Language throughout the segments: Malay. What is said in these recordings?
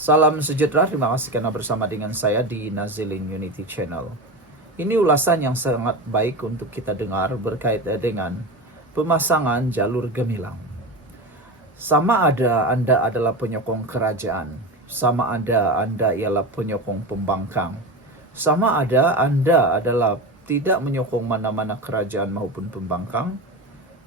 Salam sejahtera, terima kasih karena bersama dengan saya di Nazilin Unity Channel. Ini ulasan yang sangat baik untuk kita dengar berkaitan dengan pemasangan jalur gemilang. Sama ada Anda adalah penyokong kerajaan, sama ada Anda ialah penyokong pembangkang, sama ada Anda adalah tidak menyokong mana-mana kerajaan maupun pembangkang.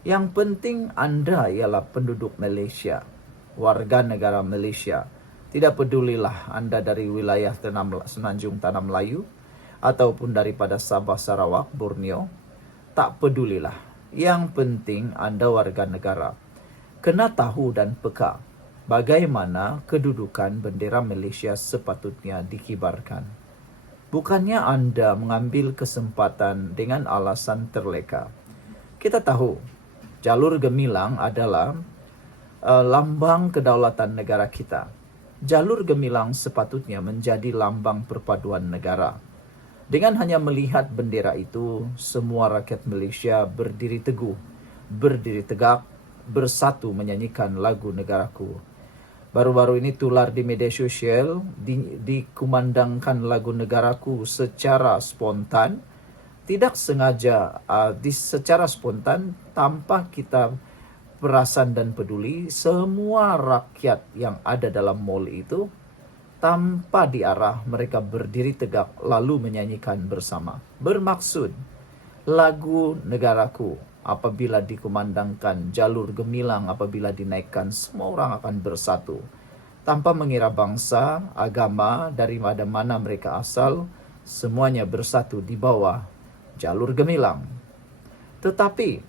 Yang penting Anda ialah penduduk Malaysia, warga negara Malaysia. Tidak pedulilah Anda dari wilayah Semenanjung Tanah Melayu ataupun daripada Sabah, Sarawak, Borneo. Tak pedulilah. Yang penting Anda warga negara. Kena tahu dan peka bagaimana kedudukan bendera Malaysia sepatutnya dikibarkan. Bukannya Anda mengambil kesempatan dengan alasan terleka. Kita tahu jalur gemilang adalah lambang kedaulatan negara kita. Jalur gemilang sepatutnya menjadi lambang perpaduan negara. Dengan hanya melihat bendera itu, semua rakyat Malaysia berdiri teguh, berdiri tegak, bersatu menyanyikan lagu negaraku. Baru-baru ini tular di media sosial, dikumandangkan lagu negaraku secara spontan, tidak sengaja, secara spontan, tanpa kita perasan dan peduli. Semua rakyat yang ada dalam mall itu, tanpa diarah, mereka berdiri tegak lalu menyanyikan bersama. Bermaksud, lagu negaraku apabila dikumandangkan, jalur gemilang apabila dinaikkan, semua orang akan bersatu. Tanpa mengira bangsa, agama, dari mana mereka asal, semuanya bersatu di bawah jalur gemilang. Tetapi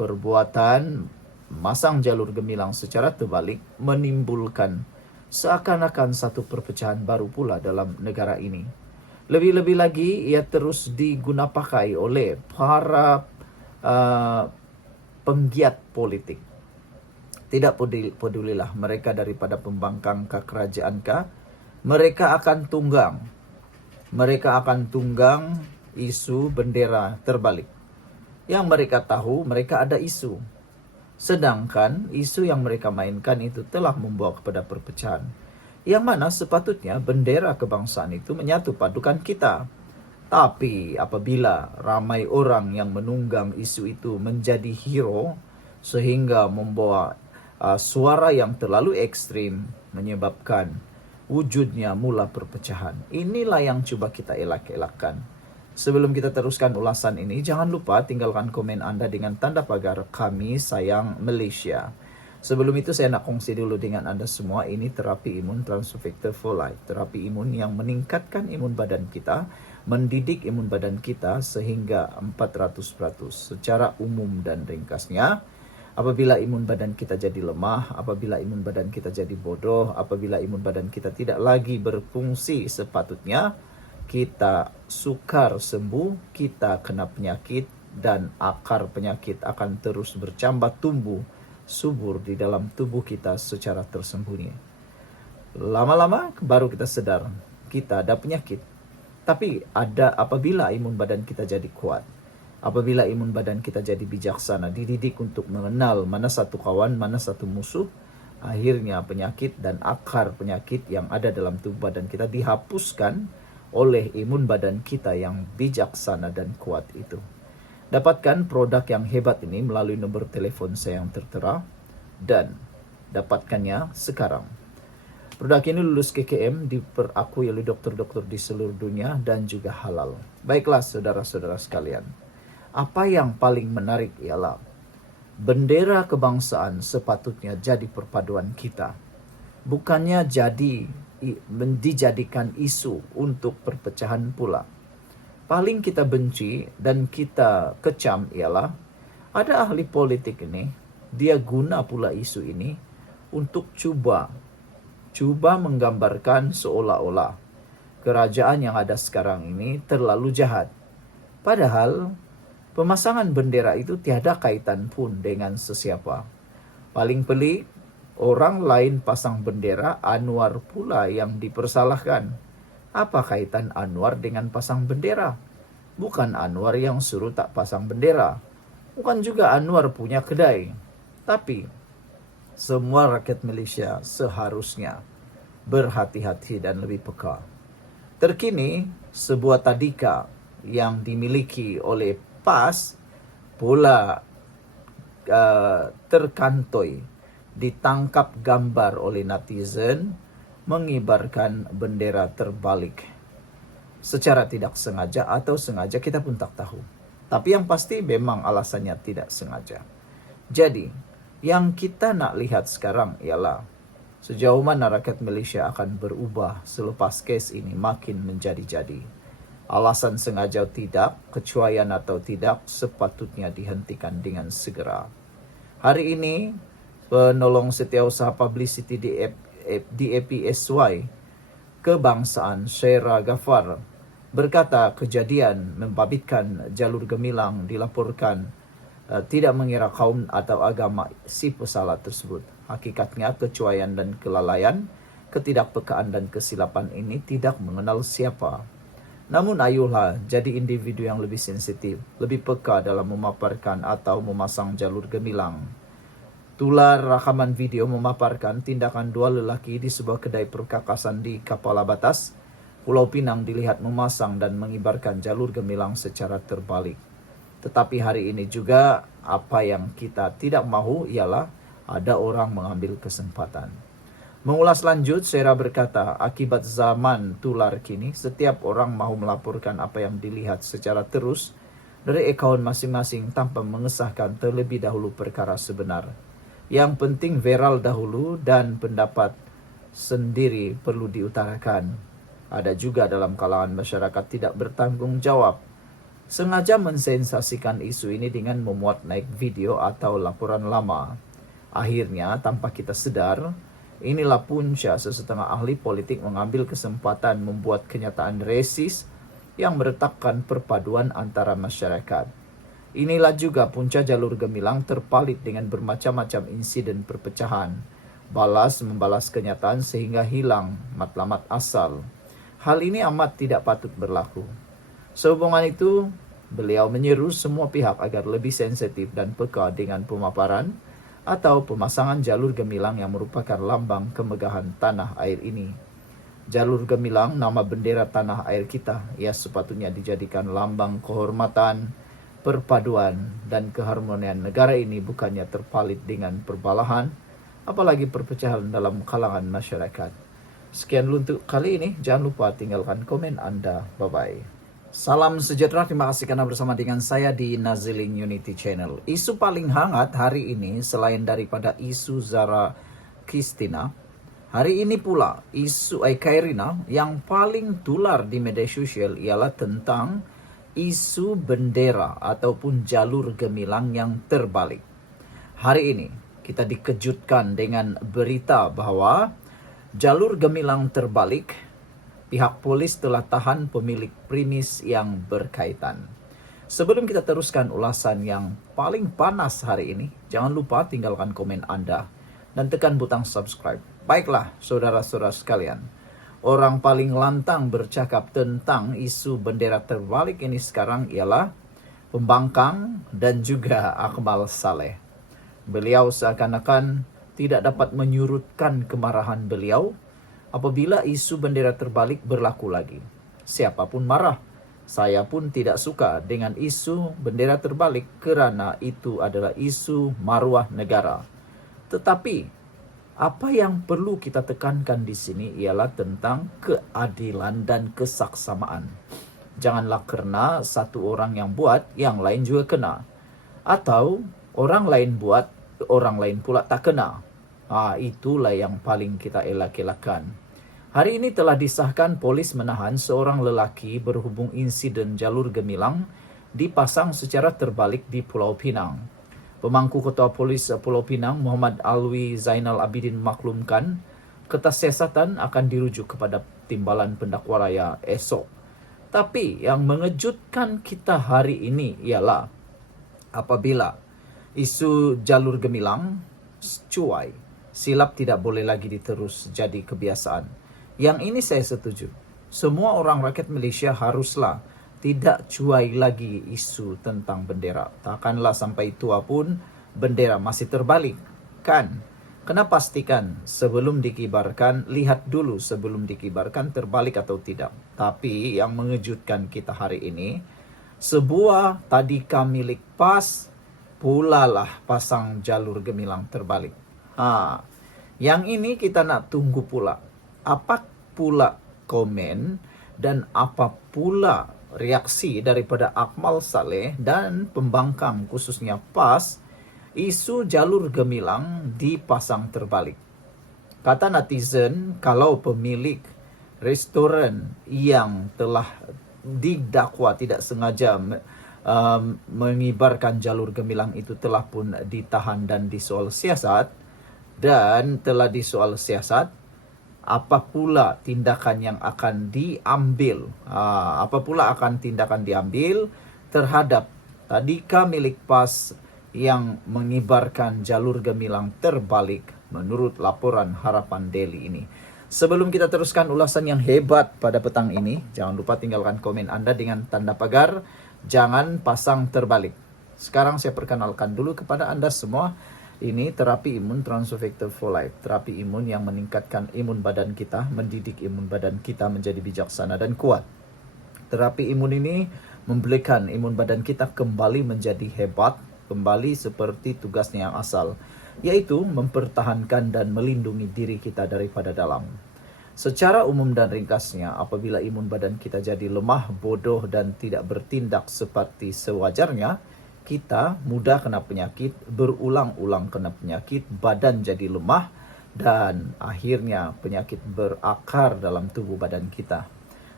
perbuatan masang jalur gemilang secara terbalik menimbulkan seakan-akan satu perpecahan baru pula dalam negara ini. Lebih-lebih lagi, ia terus digunapakai oleh para penggiat politik. Tidak pedulilah mereka daripada pembangkang ke kerajaan kah, mereka akan tunggang. Mereka akan tunggang isu bendera terbalik. Yang mereka tahu, mereka ada isu. Sedangkan isu yang mereka mainkan itu telah membawa kepada perpecahan. Yang mana sepatutnya bendera kebangsaan itu menyatu padukan kita. Tapi apabila ramai orang yang menunggang isu itu menjadi hero, sehingga membawa suara yang terlalu ekstrim, menyebabkan wujudnya mula perpecahan. Inilah yang coba kita elak-elakkan. Sebelum kita teruskan ulasan ini, jangan lupa tinggalkan komen Anda dengan tanda pagar Kami Sayang Malaysia. Sebelum itu saya nak kongsi dulu dengan Anda semua, ini terapi imun Transfector for Life. Terapi imun yang meningkatkan imun badan kita, mendidik imun badan kita sehingga 400%. Secara umum dan ringkasnya, apabila imun badan kita jadi lemah, apabila imun badan kita jadi bodoh, apabila imun badan kita tidak lagi berfungsi sepatutnya, kita sukar sembuh, kita kena penyakit, dan akar penyakit akan terus bercambah tumbuh subur di dalam tubuh kita secara tersembunyi. Lama-lama baru kita sadar kita ada penyakit. Tapi ada apabila imun badan kita jadi kuat, apabila imun badan kita jadi bijaksana, dididik untuk mengenal mana satu kawan, mana satu musuh, akhirnya penyakit dan akar penyakit yang ada dalam tubuh badan kita dihapuskan oleh imun badan kita yang bijaksana dan kuat itu. Dapatkan produk yang hebat ini melalui nomor telefon saya yang tertera dan dapatkannya sekarang. Produk ini lulus KKM, diperakui oleh dokter-dokter di seluruh dunia dan juga halal. Baiklah saudara-saudara sekalian, apa yang paling menarik ialah bendera kebangsaan sepatutnya jadi perpaduan kita. Bukannya dijadikan isu untuk perpecahan pula. Paling kita benci dan kita kecam ialah ada ahli politik ini, dia guna pula isu ini untuk cuba menggambarkan seolah-olah kerajaan yang ada sekarang ini terlalu jahat. Padahal pemasangan bendera itu tiada kaitan pun dengan sesiapa. Paling pelik, orang lain pasang bendera, Anwar pula yang dipersalahkan. Apa kaitan Anwar dengan pasang bendera? Bukan Anwar yang suruh tak pasang bendera. Bukan juga Anwar punya kedai. Tapi semua rakyat Malaysia seharusnya berhati-hati dan lebih peka. Terkini, sebuah tadika yang dimiliki oleh PAS pula terkantoi ditangkap gambar oleh netizen mengibarkan bendera terbalik. Secara tidak sengaja atau sengaja kita pun tak tahu. Tapi yang pasti memang alasannya tidak sengaja. Jadi, yang kita nak lihat sekarang ialah sejauh mana rakyat Malaysia akan berubah selepas kes ini makin menjadi-jadi. Alasan sengaja tidak, kecuaian atau tidak, sepatutnya dihentikan dengan segera. Hari ini, penolong setiausaha publicity di APSY Kebangsaan Syaira Ghaffar berkata kejadian membabitkan jalur gemilang dilaporkan tidak mengira kaum atau agama si pesalah tersebut. Hakikatnya kecuaian dan kelalaian, ketidakpekaan dan kesilapan ini tidak mengenal siapa. Namun ayolah jadi individu yang lebih sensitif, lebih peka dalam memaparkan atau memasang jalur gemilang. Tular rakaman video memaparkan tindakan dua lelaki di sebuah kedai perkakasan di Kapala Batas, Pulau Pinang dilihat memasang dan mengibarkan jalur gemilang secara terbalik. Tetapi hari ini juga apa yang kita tidak mahu ialah ada orang mengambil kesempatan. Mengulas lanjut, Syaira berkata, akibat zaman tular kini, setiap orang mahu melaporkan apa yang dilihat secara terus dari akaun masing-masing tanpa mengesahkan terlebih dahulu perkara sebenar. Yang penting viral dahulu dan pendapat sendiri perlu diutarakan. Ada juga dalam kalangan masyarakat tidak bertanggung jawab, sengaja mensensasikan isu ini dengan memuat naik video atau laporan lama. Akhirnya, tanpa kita sedar, inilah punca sesetengah ahli politik mengambil kesempatan membuat kenyataan resis yang meretakkan perpaduan antara masyarakat. Inilah juga punca jalur gemilang terpalit dengan bermacam-macam insiden perpecahan, balas membalas kenyataan sehingga hilang matlamat asal. Hal ini amat tidak patut berlaku. Sehubungan itu, beliau menyeru semua pihak agar lebih sensitif dan peka dengan pemaparan atau pemasangan jalur gemilang yang merupakan lambang kemegahan tanah air ini. Jalur gemilang, nama bendera tanah air kita, ia sepatutnya dijadikan lambang kehormatan, perpaduan, dan keharmonian negara ini, bukannya terpalit dengan perbalahan, apalagi perpecahan dalam kalangan masyarakat. Sekian dulu untuk kali ini. Jangan lupa tinggalkan komen Anda. Bye-bye. Salam sejahtera. Terima kasih karena bersama dengan saya di Naziling Unity Channel. Isu paling hangat hari ini selain daripada isu Zara Christina, hari ini pula isu Kairina yang paling tular di media sosial ialah tentang isu bendera ataupun jalur gemilang yang terbalik. Hari ini kita dikejutkan dengan berita bahwa jalur gemilang terbalik, pihak polis telah tahan pemilik premis yang berkaitan. Sebelum kita teruskan ulasan yang paling panas hari ini, jangan lupa tinggalkan komen Anda dan tekan butang subscribe. Baiklah, saudara-saudara sekalian, orang paling lantang bercakap tentang isu bendera terbalik ini sekarang ialah pembangkang dan juga Akmal Saleh. Beliau seakan-akan tidak dapat menyurutkan kemarahan beliau apabila isu bendera terbalik berlaku lagi. Siapapun marah. Saya pun tidak suka dengan isu bendera terbalik kerana itu adalah isu maruah negara. Tetapi apa yang perlu kita tekankan di sini ialah tentang keadilan dan kesaksamaan. Janganlah kerana satu orang yang buat, yang lain juga kena. Atau orang lain buat, orang lain pula tak kena. Itulah yang paling kita elak-elakan. Hari ini telah disahkan polis menahan seorang lelaki berhubung insiden jalur gemilang dipasang secara terbalik di Pulau Pinang. Pemangku Ketua Polis Pulau Pinang, Muhammad Alwi Zainal Abidin memaklumkan ketasiasatan akan dirujuk kepada Timbalan Pendakwa Raya esok. Tapi yang mengejutkan kita hari ini ialah apabila isu jalur gemilang cuai, silap tidak boleh lagi diterus jadi kebiasaan. Yang ini saya setuju. Semua orang rakyat Malaysia haruslah tidak cuai lagi isu tentang bendera. Takkanlah sampai tua pun bendera masih terbalik. Kan? Kena pastikan sebelum dikibarkan, lihat dulu sebelum dikibarkan terbalik atau tidak. Tapi yang mengejutkan kita hari ini, sebuah tadika milik PAS pula lah pasang jalur gemilang terbalik. Yang ini kita nak tunggu pula. Apa pula komen dan apa pula reaksi daripada Akmal Saleh dan pembangkang khususnya PAS isu jalur gemilang dipasang terbalik. Kata netizen, kalau pemilik restoran yang telah didakwa tidak sengaja mengibarkan jalur gemilang itu telah pun ditahan dan disoal siasat, apa pula tindakan yang akan diambil? Tindakan diambil terhadap tadika milik PAS yang mengibarkan jalur gemilang terbalik menurut laporan Harapan Daily ini. Sebelum kita teruskan ulasan yang hebat pada petang ini, jangan lupa tinggalkan komen Anda dengan tanda pagar jangan pasang terbalik. Sekarang saya perkenalkan dulu kepada Anda semua, ini terapi imun Transovector for Life, terapi imun yang meningkatkan imun badan kita, mendidik imun badan kita menjadi bijaksana dan kuat. Terapi imun ini memberikan imun badan kita kembali menjadi hebat, kembali seperti tugasnya yang asal, yaitu mempertahankan dan melindungi diri kita daripada dalam. Secara umum dan ringkasnya, apabila imun badan kita jadi lemah, bodoh dan tidak bertindak seperti sewajarnya, kita mudah kena penyakit, berulang-ulang kena penyakit, badan jadi lemah, dan akhirnya penyakit berakar dalam tubuh badan kita.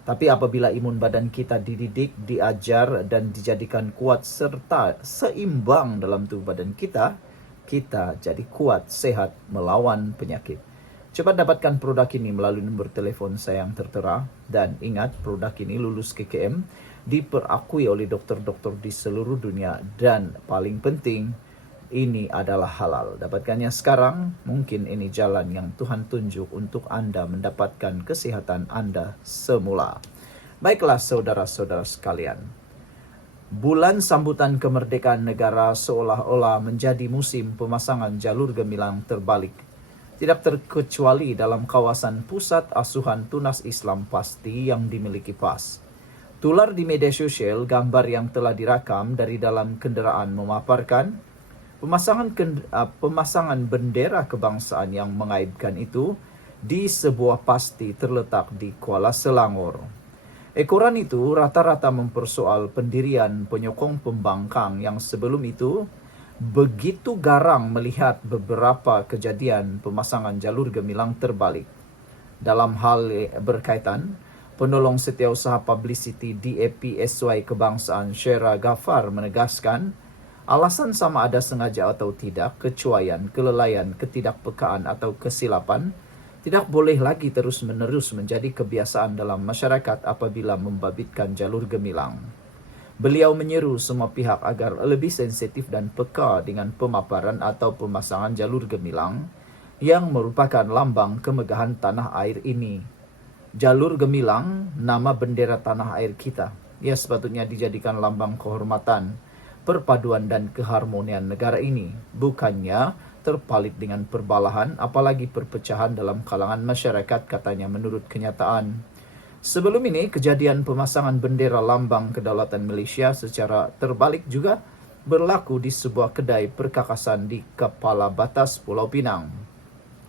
Tapi apabila imun badan kita dididik, diajar, dan dijadikan kuat serta seimbang dalam tubuh badan kita, kita jadi kuat, sehat, melawan penyakit. Cepat dapatkan produk ini melalui nombor telepon saya yang tertera. Dan ingat, produk ini lulus KKM, diperakui oleh dokter-dokter di seluruh dunia. Dan paling penting, ini adalah halal. Dapatkannya sekarang, mungkin ini jalan yang Tuhan tunjuk untuk Anda mendapatkan kesehatan Anda semula. Baiklah saudara-saudara sekalian, bulan sambutan kemerdekaan negara seolah-olah menjadi musim pemasangan jalur gemilang terbalik. Tidak terkecuali dalam kawasan pusat asuhan tunas Islam pasti yang dimiliki PAS. Tular di media sosial gambar yang telah direkam dari dalam kendaraan memaparkan pemasangan bendera kebangsaan yang mengaibkan itu di sebuah pasti terletak di Kuala Selangor. Ekoran itu rata-rata mempersoal pendirian penyokong pembangkang yang sebelum itu begitu garang melihat beberapa kejadian pemasangan jalur gemilang terbalik. Dalam hal berkaitan, penolong setiausaha publicity DAP-SY Kebangsaan Syera Ghaffar menegaskan, alasan sama ada sengaja atau tidak, kecuaian, kelalaian, ketidakpekaan atau kesilapan tidak boleh lagi terus-menerus menjadi kebiasaan dalam masyarakat apabila membabitkan jalur gemilang. Beliau menyeru semua pihak agar lebih sensitif dan peka dengan pemaparan atau pemasangan jalur gemilang yang merupakan lambang kemegahan tanah air ini. Jalur gemilang, nama bendera tanah air kita. Ia sepatutnya dijadikan lambang kehormatan, perpaduan dan keharmonian negara ini, bukannya terpalit dengan perbalahan, apalagi perpecahan dalam kalangan masyarakat, katanya menurut kenyataan. Sebelum ini, kejadian pemasangan bendera lambang kedaulatan Malaysia secara terbalik juga berlaku di sebuah kedai perkakasan di Kepala Batas Pulau Pinang.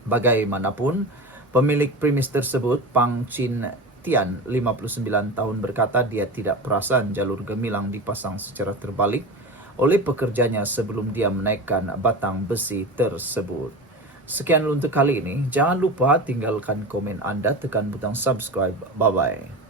Bagaimanapun, pemilik premis tersebut, Pang Chin Tian, 59 tahun, berkata dia tidak perasan jalur gemilang dipasang secara terbalik oleh pekerjanya sebelum dia menaikkan batang besi tersebut. Sekian untuk kali ini. Jangan lupa tinggalkan komen Anda, tekan butang subscribe. Bye-bye.